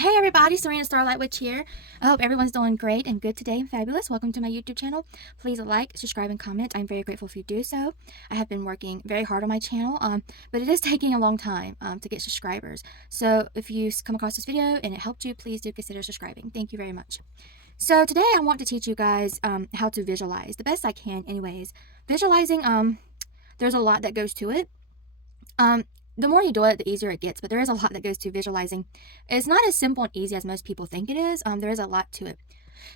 Hey everybody, Serena Starlight Witch here. I hope everyone's doing great and good today and fabulous. Welcome to my YouTube channel. Please like, subscribe, and comment. I'm very grateful if you do so. I have been working very hard on my channel, but it is taking a long time to get subscribers. So if you come across this video and it helped you, please do consider subscribing. Thank you very much. So today I want to teach you guys how to visualize the best I can anyways. Visualizing, there's a lot that goes to it. The more you do it, the easier it gets, but there is a lot that goes to visualizing. It's not as simple and easy as most people think it is. There is a lot to it.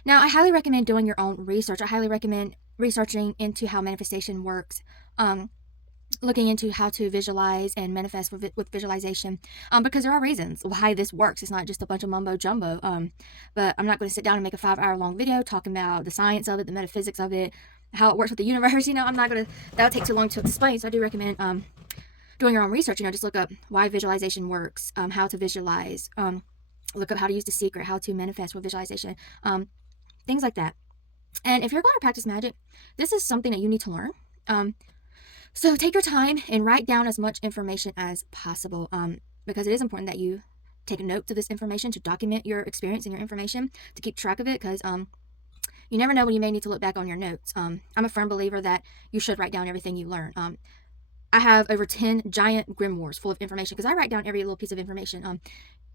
Now, I highly recommend doing your own research. I highly recommend researching into how manifestation works, looking into how to visualize and manifest with visualization, because there are reasons why this works. It's not just a bunch of mumbo jumbo, but I'm not going to sit down and make a 5-hour-long video talking about the science of it, the metaphysics of it, how it works with the universe. I'm not going to, that would take too long to explain, so I do recommend doing your own research. Just look up why visualization works, how to visualize, look up how to use the secret, how to manifest with visualization, things like that. And if you're going to practice magic, this is something that you need to learn. So take your time and write down as much information as possible, because it is important that you take notes of this information to document your experience and your information, to keep track of it, because you never know when you may need to look back on your notes. I'm a firm believer that you should write down everything you learn. I have over 10 giant grimoires full of information because I write down every little piece of information.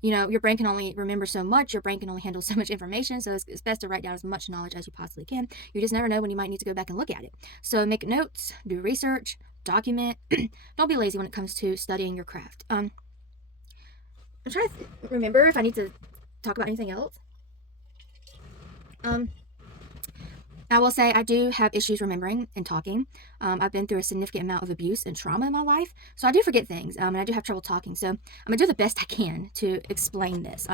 Your brain can only remember so much. Your brain can only handle so much information. So it's best to write down as much knowledge as you possibly can. You just never know when you might need to go back and look at it. So make notes, do research, document. Don't be lazy when it comes to studying your craft. I'm trying to remember if I need to talk about anything else. I will say I do have issues remembering and talking. I've been through a significant amount of abuse and trauma in my life, so I do forget things, and I do have trouble talking. So I'm going to do the best I can to explain this.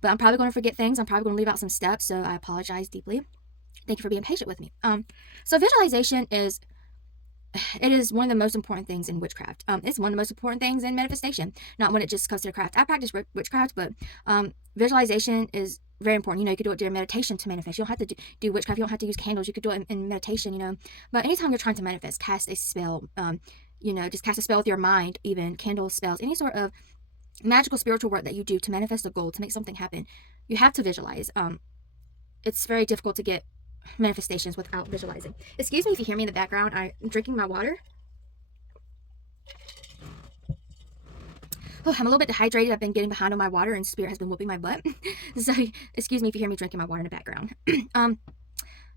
But I'm probably going to forget things. I'm probably going to leave out some steps, so I apologize deeply. Thank you for being patient with me. So visualization is one of the most important things in witchcraft. It's one of the most important things in manifestation, not when it just comes to the craft. I practice witchcraft, but visualization is very important. You could do it during meditation to manifest. You don't have to do witchcraft. You don't have to use candles. You could do it in meditation, But anytime you're trying to manifest, cast a spell, just cast a spell with your mind, even candle spells, any sort of magical spiritual work that you do to manifest a goal, to make something happen, you have to visualize. It's very difficult to get manifestations without visualizing. Excuse me if you hear me in the background. I'm drinking my water. Oh, I'm a little bit dehydrated. I've been getting behind on my water and Spirit has been whooping my butt. So excuse me if you hear me drinking my water in the background.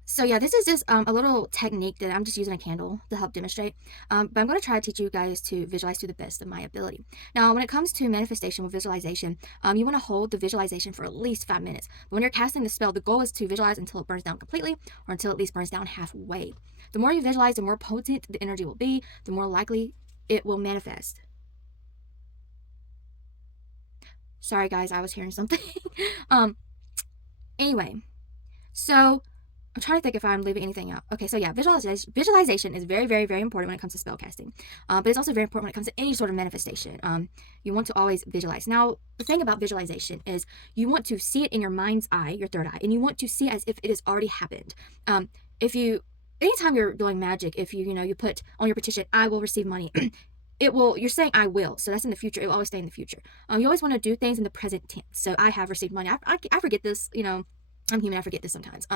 So yeah, this is just a little technique that I'm just using a candle to help demonstrate. But I'm going to try to teach you guys to visualize to the best of my ability. Now, when it comes to manifestation with visualization, you want to hold the visualization for at least 5 minutes. But when you're casting the spell, the goal is to visualize until it burns down completely, or until it at least burns down halfway. The more you visualize, the more potent the energy will be, the more likely it will manifest. Sorry guys, I was hearing something. Anyway, so I'm trying to think if I'm leaving anything out. Okay, so yeah, visualization is very, very, very important when it comes to spell casting. But it's also very important when it comes to any sort of manifestation. You want to always visualize. Now, the thing about visualization is you want to see it in your mind's eye, your third eye, and you want to see it as if it has already happened. Anytime you're doing magic, if you put on your petition, I will receive money, you're saying I will, so that's in the future. It will always stay in the future. You always want to do things in the present tense. So I have received money. I forget this, I'm human, I forget this sometimes.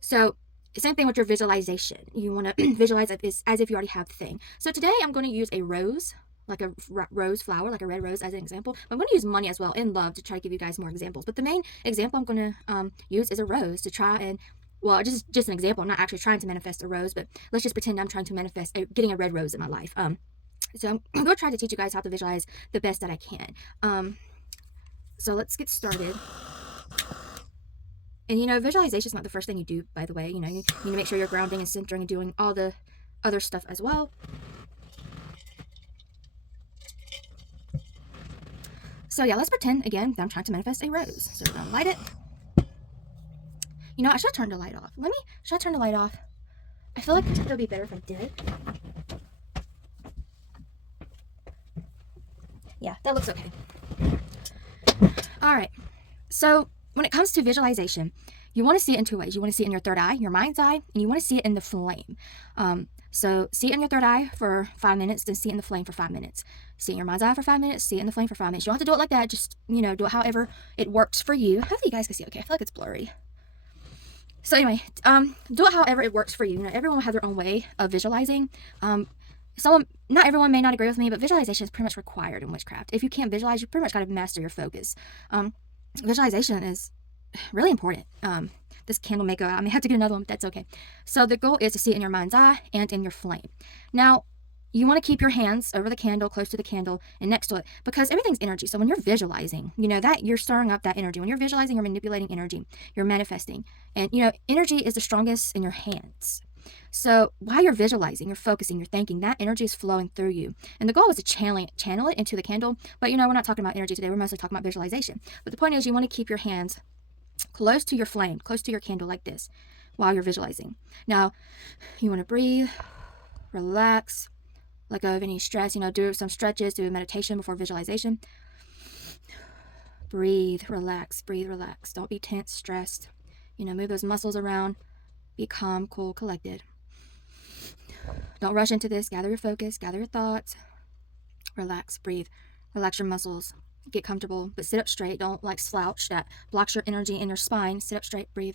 So same thing with your visualization. You want to visualize it as if you already have the thing. So today I'm going to use a rose, like a rose flower, like a red rose as an example. I'm going to use money as well and love to try to give you guys more examples. But the main example I'm going to use is a rose to try and, well, just an example. I'm not actually trying to manifest a rose, but let's just pretend I'm trying to manifest getting a red rose in my life. So I'm going to try to teach you guys how to visualize the best that I can. So let's get started. And visualization is not the first thing you do, by the way. You need to make sure you're grounding and centering and doing all the other stuff as well. So yeah, let's pretend again that I'm trying to manifest a rose. So we're gonna light it. I should have turned the light off. Should I turn the light off? I feel like it would be better if I did. Yeah, that looks okay. All right. So when it comes to visualization, you want to see it in two ways. You want to see it in your third eye, your mind's eye, and you want to see it in the flame. So see it in your third eye for 5 minutes, then see it in the flame for 5 minutes. See it in your mind's eye for 5 minutes, see it in the flame for 5 minutes. You don't have to do it like that. Just, do it however it works for you. Hopefully you guys can see okay. I feel like it's blurry. So anyway, do it however it works for you. Everyone will have their own way of visualizing. Not everyone may not agree with me, but visualization is pretty much required in witchcraft. If you can't visualize, you pretty much got to master your focus. Visualization is really important. This candle may go out. I may have to get another one, but that's okay. So the goal is to see it in your mind's eye and in your flame. Now, you want to keep your hands over the candle, close to the candle, and next to it, because everything's energy. So when you're visualizing, that you're stirring up that energy. When you're visualizing, you're manipulating energy. You're manifesting. And, energy is the strongest in your hands. So while you're visualizing, you're focusing, you're thinking, that energy is flowing through you. And the goal is to channel it into the candle. But, we're not talking about energy today. We're mostly talking about visualization. But the point is, you want to keep your hands close to your flame, close to your candle like this while you're visualizing. Now, you want to breathe, relax, let go of any stress, do some stretches, do a meditation before visualization. Breathe, relax. Don't be tense, stressed. Move those muscles around. Be calm, cool, collected. Don't rush into this. Gather your focus, gather your thoughts. Relax, breathe, relax your muscles. Get comfortable, but sit up straight. Don't slouch. That blocks your energy in your spine. Sit up straight, breathe,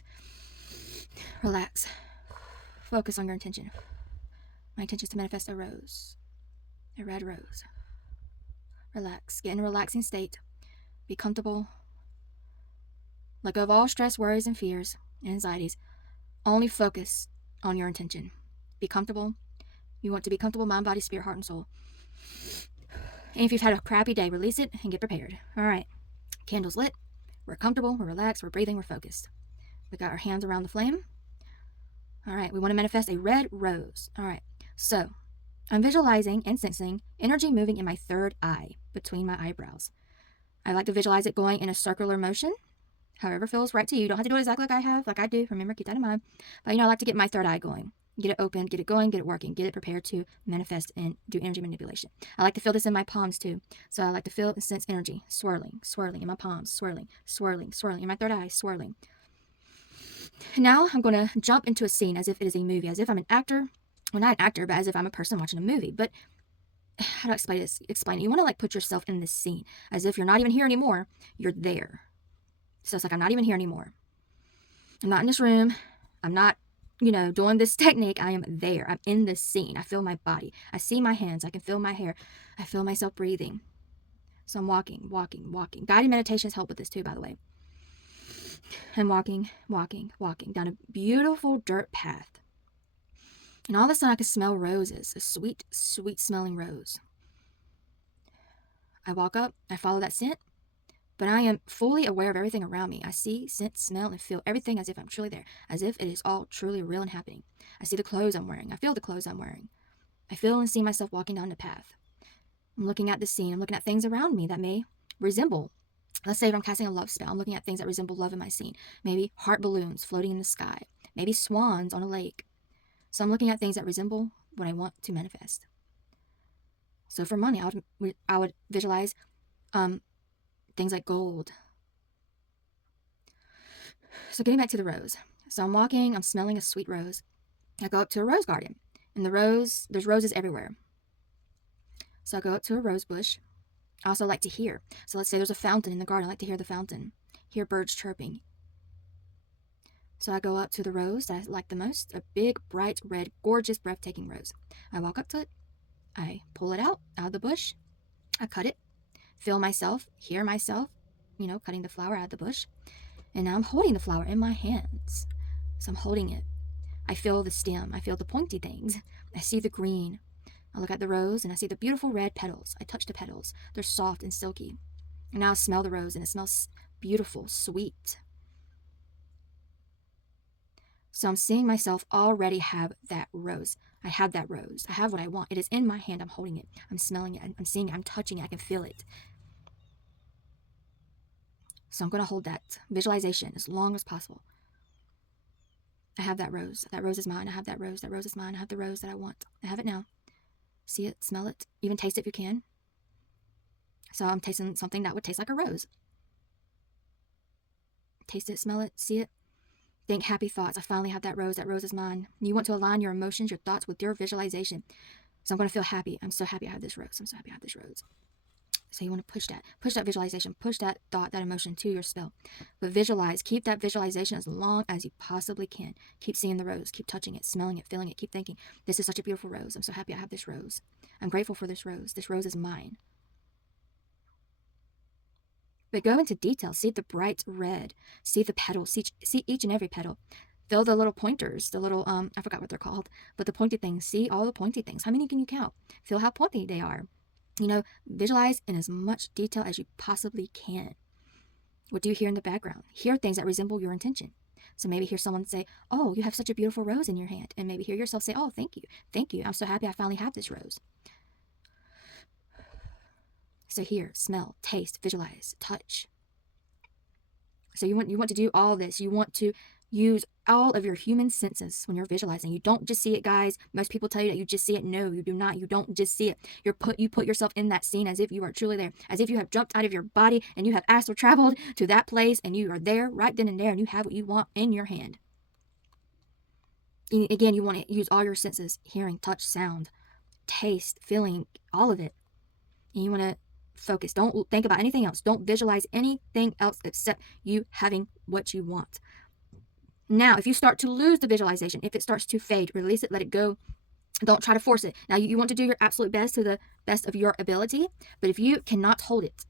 relax. Focus on your intention. My intention is to manifest a rose, a red rose. Relax, get in a relaxing state. Be comfortable. Let go of all stress, worries, and fears, and anxieties. Only focus on your intention. Be comfortable. You want to be comfortable, mind, body, spirit, heart, and soul. And if you've had a crappy day, release it and get prepared. All right. Candle's lit. We're comfortable. We're relaxed. We're breathing. We're focused. We got our hands around the flame. All right. We want to manifest a red rose. All right. So I'm visualizing and sensing energy moving in my third eye between my eyebrows. I like to visualize it going in a circular motion, however feels right to you. You don't have to do it exactly like I do. Remember, keep that in mind. But, I like to get my third eye going. Get it open, get it going, get it working, get it prepared to manifest and do energy manipulation. I like to feel this in my palms too. So I like to feel and sense energy swirling in my palms, swirling in my third eye, swirling. Now I'm going to jump into a scene as if it is a movie, as if I'm an actor. Well, not an actor, but as if I'm a person watching a movie. But how do I explain this? You want to put yourself in this scene as if you're not even here anymore. You're there. So it's I'm not even here anymore. I'm not in this room. I'm not doing this technique. I am there. I'm in this scene. I feel my body. I see my hands. I can feel my hair. I feel myself breathing. So I'm walking. Guided meditations help with this too, by the way. I'm walking down a beautiful dirt path. And all of a sudden I can smell roses, a sweet, sweet smelling rose. I walk up, I follow that scent, but I am fully aware of everything around me. I see, sense, smell, and feel everything as if I'm truly there, as if it is all truly real and happening. I see the clothes I'm wearing. I feel the clothes I'm wearing. I feel and see myself walking down the path. I'm looking at the scene. I'm looking at things around me that may resemble, let's say if I'm casting a love spell, I'm looking at things that resemble love in my scene. Maybe heart balloons floating in the sky. Maybe swans on a lake. So I'm looking at things that resemble what I want to manifest. So for money, I would visualize things like gold. So getting back to the rose. So I'm walking, I'm smelling a sweet rose. I go up to a rose garden. And there's roses everywhere. So I go up to a rose bush. I also like to hear. So let's say there's a fountain in the garden. I like to hear the fountain. Hear birds chirping. So I go up to the rose that I like the most. A big, bright, red, gorgeous, breathtaking rose. I walk up to it. I pull it out of the bush. I cut it. Feel myself, hear myself, cutting the flower out of the bush. And now I'm holding the flower in my hands. So I'm holding it. I feel the stem. I feel the pointy things. I see the green. I look at the rose and I see the beautiful red petals. I touch the petals. They're soft and silky. And now I smell the rose and it smells beautiful, sweet. So I'm seeing myself already have that rose. I have that rose. I have what I want. It is in my hand. I'm holding it. I'm smelling it. I'm seeing it. I'm touching it. I can feel it. So I'm going to hold that visualization as long as possible. I have that rose. That rose is mine. I have that rose. That rose is mine. I have the rose that I want. I have it now. See it, smell it, even taste it if you can. So I'm tasting something that would taste like a rose. Taste it, smell it, see it, Think happy thoughts. I finally have that rose. That rose is mine. You want to align your emotions, your thoughts with your visualization. So I'm going to feel happy. I'm so happy I have this rose. I'm so happy I have this rose. So you want to push that visualization, push that thought, that emotion to your spell. But visualize, keep that visualization as long as you possibly can. Keep seeing the rose, keep touching it, smelling it, feeling it, keep thinking, this is such a beautiful rose. I'm so happy I have this rose. I'm grateful for this rose. This rose is mine. But go into detail. See the bright red. See the petals. See each and every petal. Feel the little pointers, the little, I forgot what they're called, but the pointy things. See all the pointy things. How many can you count? Feel how pointy they are. You know, visualize in as much detail as you possibly can. What do you hear in the background? Hear things that resemble your intention. So maybe hear someone say, oh, you have such a beautiful rose in your hand. And maybe hear yourself say, oh, thank you. Thank you. I'm so happy I finally have this rose. So hear, smell, taste, visualize, touch. So you want to do all this. You want to use all of your human senses when you're visualizing. You don't just see it, guys. Most people tell you that you just see it. No, you do not. You don't just see it. You put yourself in that scene as if you are truly there, as if you have jumped out of your body and you have astral traveled to that place and you are there right then and there and you have what you want in your hand. And again, you want to use all your senses, hearing, touch, sound, taste, feeling, all of it. And you want to focus. Don't think about anything else. Don't visualize anything else except you having what you want. Now, if you start to lose the visualization, if it starts to fade, release it, let it go. Don't try to force it. Now, you want to do your absolute best to the best of your ability, but if you cannot hold it,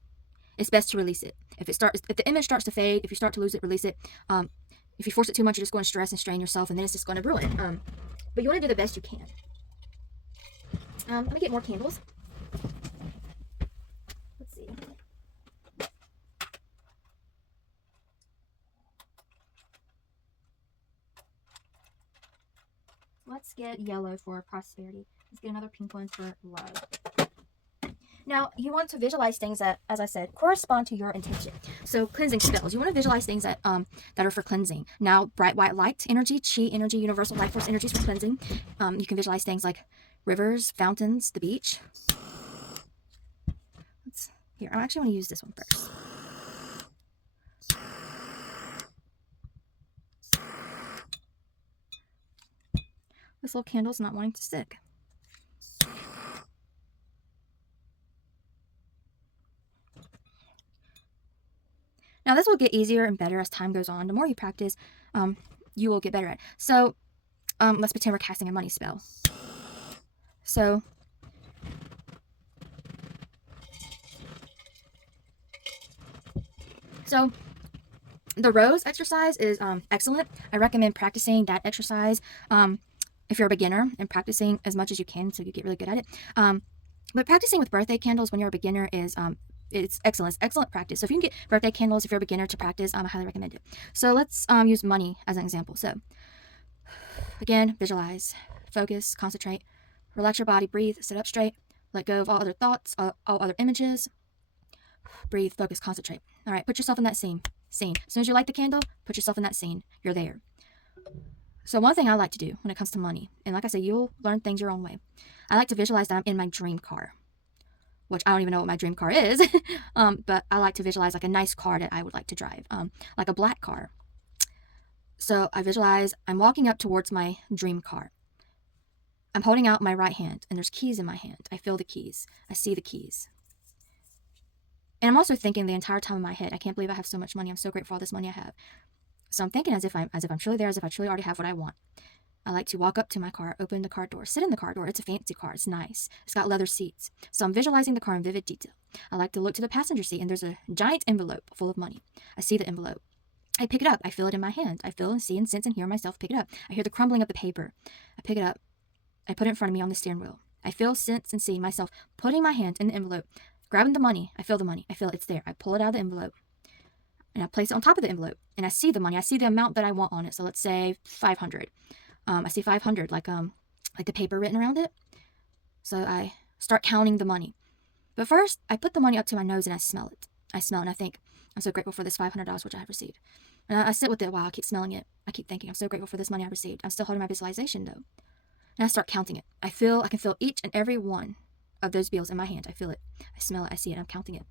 it's best to release it. If the image starts to fade, if you start to lose it, release it. If you force it too much, you're just going to stress and strain yourself, and then it's just going to ruin it. But you want to do the best you can. Let me get more candles. Let's see. Let's get yellow for prosperity. Let's get another pink one for love. Now, you want to visualize things that, as I said, correspond to your intention. So, cleansing spells. You want to visualize things that are for cleansing. Now, bright white light energy, chi energy, universal life force energies for cleansing. You can visualize things like rivers, fountains, the beach. Here, I actually want to use this one first. This little candle's not wanting to stick. Now, this will get easier and better as time goes on. The more you practice, you will get better at it. So, let's pretend we're casting a money spell. So, the rose exercise is excellent. I recommend practicing that exercise if you're a beginner and practicing as much as you can so you get really good at it. But practicing with birthday candles when you're a beginner is it's excellent. It's excellent practice. So if you can get birthday candles if you're a beginner to practice, I highly recommend it. So let's use money as an example. So again, visualize, focus, concentrate, relax your body, breathe, sit up straight, let go of all other thoughts, all other images. Breathe, focus, concentrate. All right, put yourself in that scene. As soon as you light the candle, put yourself in that scene. You're there. So one thing I like to do when it comes to money, and like I said, you'll learn things your own way. I like to visualize that I'm in my dream car, which I don't even know what my dream car is, but I like to visualize like a nice car that I would like to drive, like a black car. So I visualize I'm walking up towards my dream car. I'm holding out my right hand, and there's keys in my hand. I feel the keys. I see the keys. And I'm also thinking the entire time in my head, I can't believe I have so much money. I'm so grateful for all this money I have. So I'm thinking as if I'm truly there, as if I truly already have what I want. I like to walk up to my car, open the car door, sit in the car door. It's a fancy car. It's nice. It's got leather seats. So I'm visualizing the car in vivid detail. I like to look to the passenger seat, and there's a giant envelope full of money. I see the envelope. I pick it up. I feel it in my hand. I feel and see and sense and hear myself pick it up. I hear the crumbling of the paper. I pick it up. I put it in front of me on the steering wheel. I feel, sense, and see myself putting my hand in the envelope, grabbing the money. I feel the money. I feel it's there. I pull it out of the envelope, and I place it on top of the envelope, and I see the money. I see the amount that I want on it. So let's say 500. I see 500, like the paper written around it. So I start counting the money. But first, I put the money up to my nose and I smell it. I smell it and I think, I'm so grateful for this $500 which I have received. And I sit with it a while. I keep smelling it. I keep thinking, I'm so grateful for this money I received. I'm still holding my visualization though. And I start counting it. I can feel each and every one of those bills in my hand. I feel it. I smell it. I see it. I'm counting it.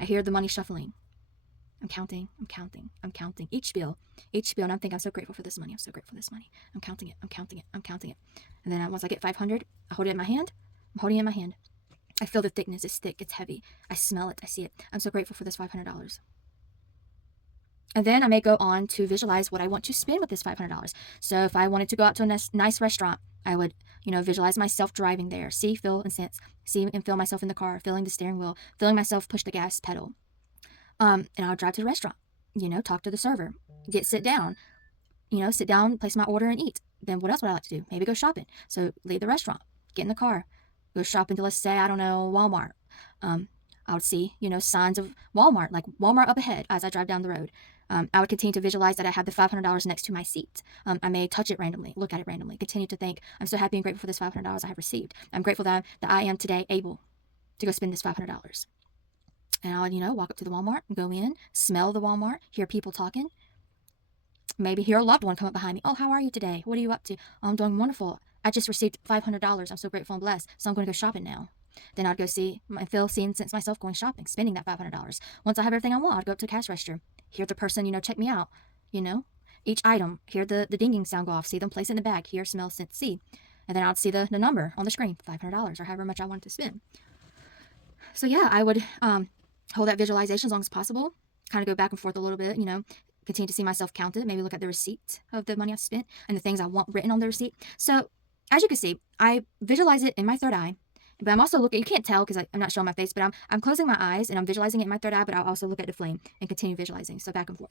I hear the money shuffling. I'm counting, I'm counting, I'm counting each bill, and I'm thinking, I'm so grateful for this money. I'm so grateful for this money. I'm counting it, I'm counting it, I'm counting it. And then once I get 500, I hold it in my hand. I'm holding it in my hand. I feel the thickness. It's thick, it's heavy. I smell it, I see it. I'm so grateful for this $500. And then I may go on to visualize what I want to spend with this $500. So if I wanted to go out to a nice restaurant, I would, visualize myself driving there, see, feel, and sense, see and feel myself in the car, feeling the steering wheel, feeling myself push the gas pedal. And I'll drive to the restaurant, talk to the server, sit down, place my order and eat. Then what else would I like to do? Maybe go shopping. So leave the restaurant, get in the car, go shopping to, let's say, I don't know, Walmart. I would see, signs of Walmart, like Walmart up ahead as I drive down the road. I would continue to visualize that I have the $500 next to my seat. I may touch it randomly, look at it randomly, continue to think, I'm so happy and grateful for this $500 I have received. I'm grateful that I am today able to go spend this $500. And I would, walk up to the Walmart and go in, smell the Walmart, hear people talking. Maybe hear a loved one come up behind me. Oh, how are you today? What are you up to? Oh, I'm doing wonderful. I just received $500. I'm so grateful and blessed. So I'm going to go shopping now. Then I'd go see and sense myself going shopping, spending that $500. Once I have everything I want, I'd go up to the cash register, hear the person, check me out, each item, hear the dinging sound go off, see them place it in the bag, hear, smell, sense, see. And then I'd see the number on the screen, $500 or however much I wanted to spend. So yeah, I would hold that visualization as long as possible, kind of go back and forth a little bit, continue to see myself count it, maybe look at the receipt of the money I spent and the things I want written on the receipt. So as you can see, I visualize it in my third eye. But I'm also looking, you can't tell because I'm not showing my face, but I'm closing my eyes and I'm visualizing it in my third eye, but I'll also look at the flame and continue visualizing. So back and forth.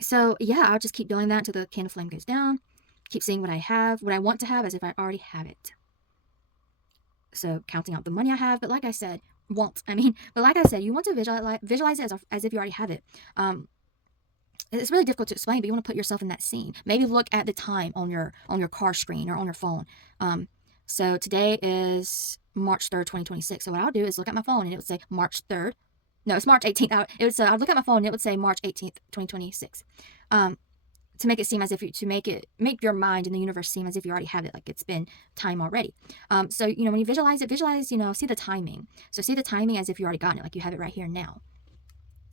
So yeah, I'll just keep doing that until the candle flame goes down. Keep seeing what I have, what I want to have as if I already have it. So counting out the money I have, but like I said, you want to visualize it as if you already have it. It's really difficult to explain, but you want to put yourself in that scene. Maybe look at the time on your car screen or on your phone. So today is March 3rd, 2026. So what I'll do is look at my phone and it would say March 3rd. No, it's March 18th. I'd look at my phone and it would say March 18th, 2026. To make it seem as if make your mind and the universe seem as if you already have it, like it's been time already. So, when you visualize, see the timing. So see the timing as if you already gotten it, like you have it right here now.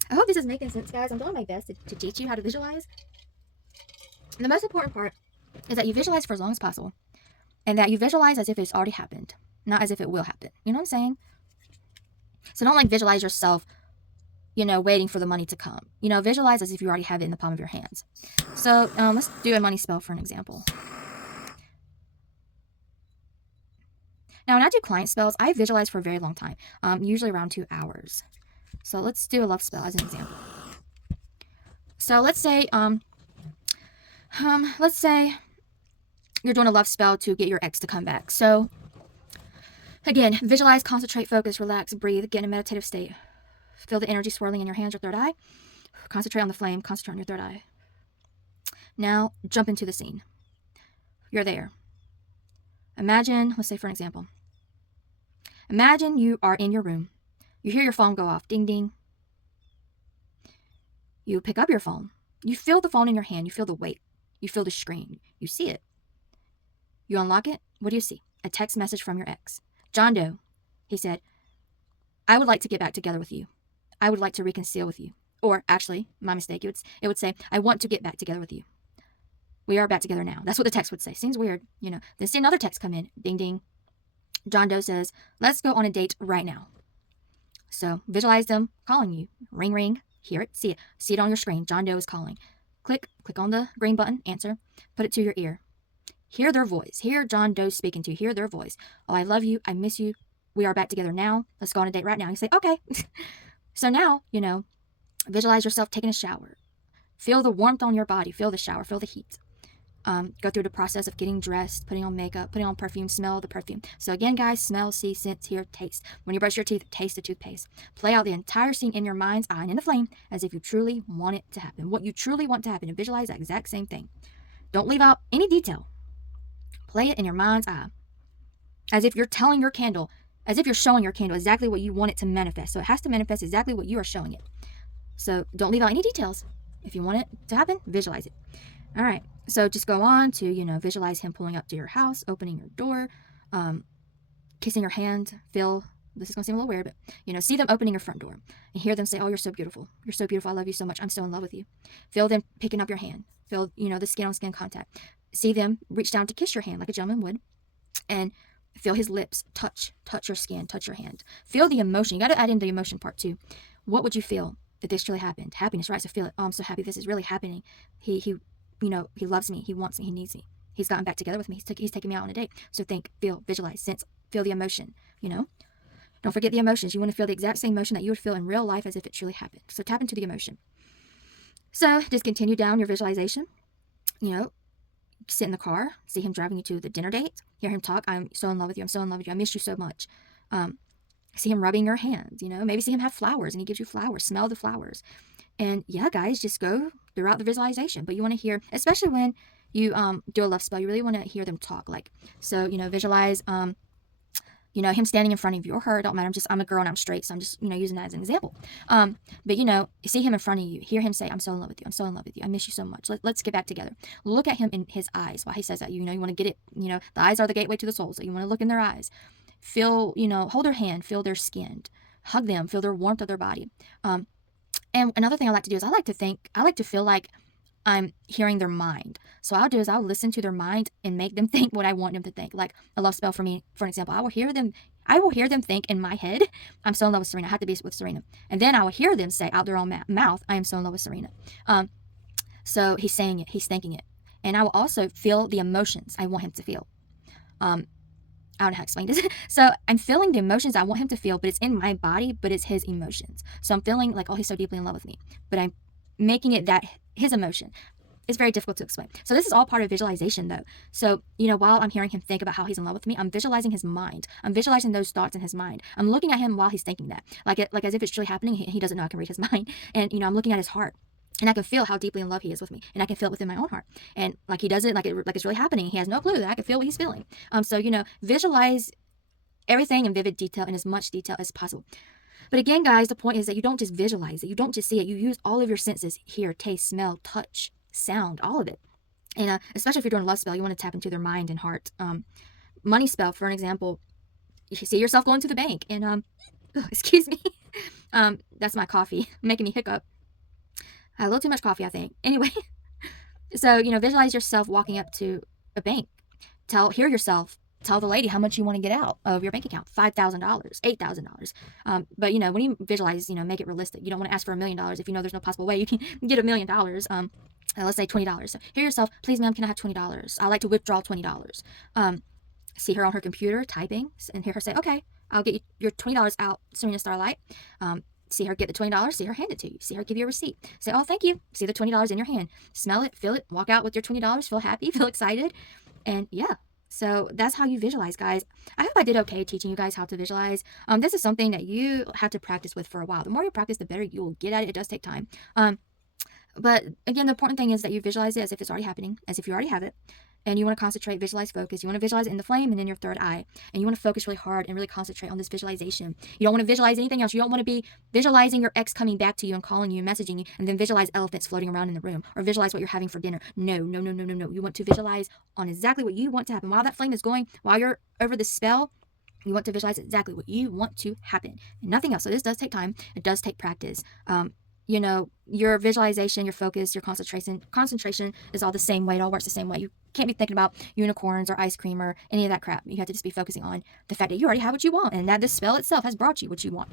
I hope this is making sense, guys. I'm doing my best to teach you how to visualize. And the most important part is that you visualize for as long as possible. And that you visualize as if it's already happened, not as if it will happen. You know what I'm saying? So don't visualize yourself, waiting for the money to come. Visualize as if you already have it in the palm of your hands. So let's do a money spell for an example. Now, when I do client spells, I visualize for a very long time, usually around 2 hours. So let's do a love spell as an example. So let's say you're doing a love spell to get your ex to come back. So again, visualize, concentrate, focus, relax, breathe, get in a meditative state. Feel the energy swirling in your hands, your third eye. Concentrate on the flame, concentrate on your third eye. Now jump into the scene. You're there. Imagine, let's say for an example, imagine you are in your room. You hear your phone go off, ding, ding. You pick up your phone. You feel the phone in your hand. You feel the weight. You feel the screen. You see it. You unlock it. What do you see? A text message from your ex. John Doe. He said, I would like to get back together with you. I would like to reconcile with you. Or actually, my mistake. It would say, I want to get back together with you. We are back together now. That's what the text would say. Seems weird, Then see another text come in. Ding, ding. John Doe says, let's go on a date right now. So visualize them calling you. Ring, ring. Hear it. See it. See it on your screen. John Doe is calling. Click on the green button. Answer. Put it to your ear. Hear their voice. Hear John Doe speaking to you. Hear their voice. Oh, I love you. I miss you. We are back together now. Let's go on a date right now. You say, okay. So now, visualize yourself taking a shower. Feel the warmth on your body. Feel the shower. Feel the heat. Go through the process of getting dressed, putting on makeup, putting on perfume, smell the perfume. So again, guys, smell, see, sense, hear, taste. When you brush your teeth, taste the toothpaste. Play out the entire scene in your mind's eye and in the flame as if you truly want it to happen. What you truly want to happen, and visualize that exact same thing. Don't leave out any detail. Play it in your mind's eye. As if you're telling your candle, as if you're showing your candle exactly what you want it to manifest. So it has to manifest exactly what you are showing it. So don't leave out any details. If you want it to happen, visualize it. All right. So just go on to, visualize him pulling up to your house, opening your door, kissing your hand, feel This is going to seem a little weird, but, see them opening your front door and hear them say, oh, you're so beautiful. You're so beautiful. I love you so much. I'm so in love with you. Feel them picking up your hand. Feel, the skin on skin contact. See them reach down to kiss your hand like a gentleman would, and feel his lips touch your skin, touch your hand. Feel the emotion. You got to add in the emotion part too. What would you feel if this truly happened? Happiness, right? So feel it. Oh, I'm so happy this is really happening. He loves me. He wants me. He needs me. He's gotten back together with me. He's taking me out on a date. So think, feel, visualize, sense, feel the emotion, Don't forget the emotions. You want to feel the exact same emotion that you would feel in real life as if it truly happened. So tap into the emotion. So just continue down your visualization. Sit in the car, see him driving you to the dinner date, hear him talk, I'm so in love with you, I'm so in love with you, I miss you so much. See him rubbing your hands, maybe see him have flowers and he gives you flowers, smell the flowers. And yeah, guys, just go throughout the visualization. But you want to hear, especially when you do a love spell, you really want to hear them talk. So visualize him standing in front of you or her, it don't matter. I'm a girl and I'm straight, so I'm just, using that as an example. But see him in front of you, hear him say, I'm so in love with you, I'm so in love with you, I miss you so much, let's get back together. Look at him in his eyes while he says that. You want to get it, the eyes are the gateway to the soul, so you want to look in their eyes. Feel, hold their hand, feel their skin, hug them, feel their warmth of their body. And another thing I like to do is I like to feel like I'm hearing their mind. So I'll listen to their mind and make them think what I want them to think. Like a love spell for me, for example, I will hear them think in my head, I'm so in love with Serena. I have to be with Serena. And then I will hear them say out their own mouth, I am so in love with Serena. So he's saying it, he's thinking it. And I will also feel the emotions I want him to feel. I don't know how to explain this. So I'm feeling the emotions I want him to feel, but it's in my body, but it's his emotions. So I'm feeling like, oh, he's so deeply in love with me. But I'm making it that his emotion. It's very difficult to explain. So this is all part of visualization though. So, while I'm hearing him think about how he's in love with me, I'm visualizing his mind. I'm visualizing those thoughts in his mind. I'm looking at him while he's thinking that. Like as if it's truly happening. He doesn't know I can read his mind. And, I'm looking at his heart. And I can feel how deeply in love he is with me. And I can feel it within my own heart. And like he does it, like it's really happening. He has no clue that I can feel what he's feeling. So, visualize everything in vivid detail, in as much detail as possible. But again, guys, the point is that you don't just visualize it. You don't just see it. You use all of your senses: hear, taste, smell, touch, sound, all of it. And especially if you're doing a love spell, you want to tap into their mind and heart. Money spell, for an example, you see yourself going to the bank and, excuse me. That's my coffee making me hiccup. I had a little too much coffee, I think. Anyway, so, visualize yourself walking up to a bank. Hear yourself tell the lady how much you want to get out of your bank account. $5,000, $8,000. But when you visualize, make it realistic. You don't want to ask for $1 million if there's no possible way you can get $1 million. Let's say $20. So hear yourself, please ma'am, can I have $20? I'd like to withdraw $20. See her on her computer typing and hear her say, okay, I'll get you your $20 out, Serena Starlight. See her get the $20, see her hand it to you. See her give you a receipt. Say, oh, thank you. See the $20 in your hand. Smell it, feel it, walk out with your $20, feel happy, feel excited. And yeah. So that's how you visualize, guys. I hope I did okay teaching you guys how to visualize. This is something that you have to practice with for a while. The more you practice, the better you will get at it. It does take time. But again, the important thing is that you visualize it as if it's already happening, as if you already have it. And you want to concentrate, visualize, focus. You want to visualize it in the flame and in your third eye. And you want to focus really hard and really concentrate on this visualization. You don't want to visualize anything else. You don't want to be visualizing your ex coming back to you and calling you and messaging you and then visualize elephants floating around in the room or visualize what you're having for dinner. No. You want to visualize on exactly what you want to happen. While that flame is going, while you're over the spell, you want to visualize exactly what you want to happen and nothing else. So this does take time. It does take practice. Your visualization, your focus, your concentration is all the same way. It all works the same way. You can't be thinking about unicorns or ice cream or any of that crap. You have to just be focusing on the fact that you already have what you want and that the spell itself has brought you what you want.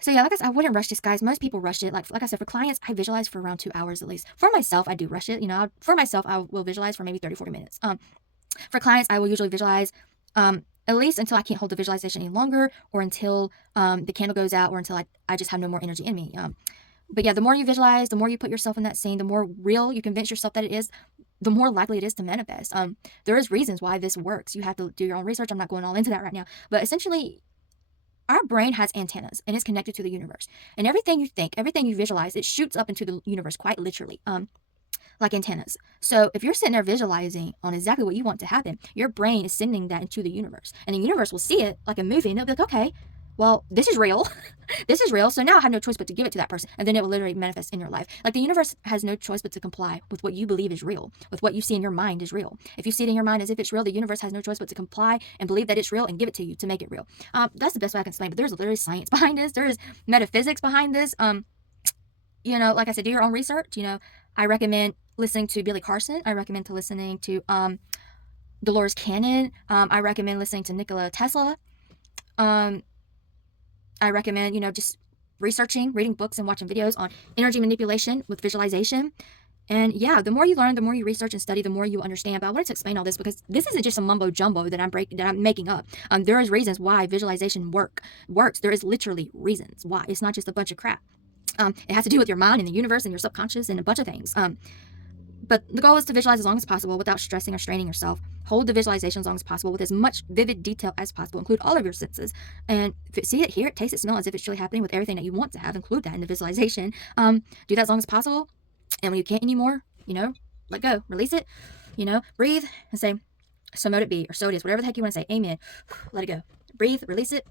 So yeah, like I said, I wouldn't rush this, guys. Most people rush it. Like I said, for clients, I visualize for around 2 hours at least. For myself, I do rush it. For myself, I will visualize for maybe 30, 40 minutes. For clients, I will usually visualize at least until I can't hold the visualization any longer or until the candle goes out or until I just have no more energy in me. But yeah, the more you visualize, the more you put yourself in that scene, the more real you convince yourself that it is, the more likely it is to manifest. There is reasons why this works. You have to do your own research. I'm not going all into that right now. But essentially, our brain has antennas and it's connected to the universe. And everything you think, everything you visualize, it shoots up into the universe quite literally. Like antennas. So if you're sitting there visualizing on exactly what you want to happen, your brain is sending that into the universe. And the universe will see it like a movie and it'll be like, okay, well, this is real. This is real. So now I have no choice but to give it to that person. And then it will literally manifest in your life. Like the universe has no choice but to comply with what you believe is real, with what you see in your mind is real. If you see it in your mind as if it's real, the universe has no choice but to comply and believe that it's real and give it to you to make it real. That's the best way I can explain. But there's literally science behind this. There is metaphysics behind this. Like I said, do your own research. I recommend listening to Billy Carson. I recommend listening to Dolores Cannon. I recommend listening to Nikola Tesla. I recommend, just researching, reading books, and watching videos on energy manipulation with visualization. And yeah, the more you learn, the more you research and study, the more you understand. But I wanted to explain all this because this isn't just a mumbo jumbo that I'm making up. There is reasons why visualization works. There is literally reasons why. It's not just a bunch of crap. It has to do with your mind and the universe and your subconscious and a bunch of things. But the goal is to visualize as long as possible without stressing or straining yourself. Hold the visualization as long as possible with as much vivid detail as possible. Include all of your senses. And see it, hear it, taste it, smell as if it's really happening with everything that you want to have. Include that in the visualization. Do that as long as possible. And when you can't anymore, let go. Release it. Breathe and say, so mote it be, or so it is. Whatever the heck you want to say. Amen. Let it go. Breathe. Release it.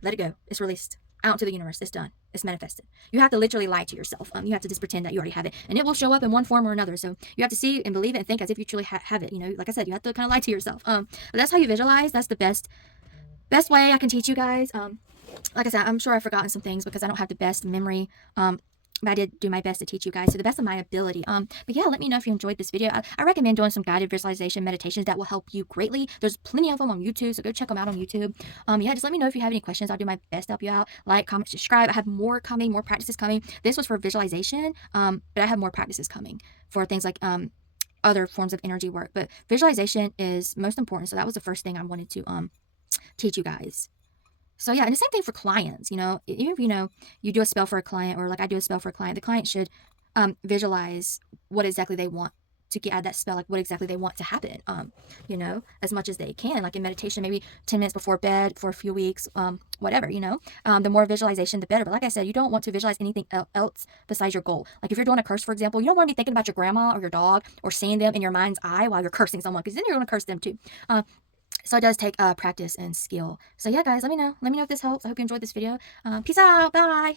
Let it go. It's released. Out to the universe. It's done. It's manifested. You have to literally lie to yourself. You have to just pretend that you already have it, and it will show up in one form or another. So you have to see and believe it and think as if you truly have it. Like I said, you have to kind of lie to yourself. But that's how you visualize. That's the best way I can teach you guys. Like I said, I'm sure I've forgotten some things because I don't have the best memory. But I did do my best to teach you guys to the best of my ability. But yeah, let me know if you enjoyed this video. I recommend doing some guided visualization meditations that will help you greatly. There's plenty of them on YouTube, so go check them out on YouTube. Yeah, just let me know if you have any questions. I'll do my best to help you out. Like, comment, subscribe. I have more coming, more practices coming. This was for visualization, but I have more practices coming for things like other forms of energy work. But visualization is most important, so that was the first thing I wanted to teach you guys. So yeah, and the same thing for clients, even if, you do a spell for a client, or like I do a spell for a client, the client should visualize what exactly they want to add that spell, like what exactly they want to happen, as much as they can, like in meditation, maybe 10 minutes before bed for a few weeks, whatever, the more visualization, the better. But like I said, you don't want to visualize anything else besides your goal. Like if you're doing a curse, for example, you don't want to be thinking about your grandma or your dog or seeing them in your mind's eye while you're cursing someone, because then you're going to curse them too. So it does take practice and skill. So yeah, guys, let me know if this helps. I hope you enjoyed this video. Peace out. Bye.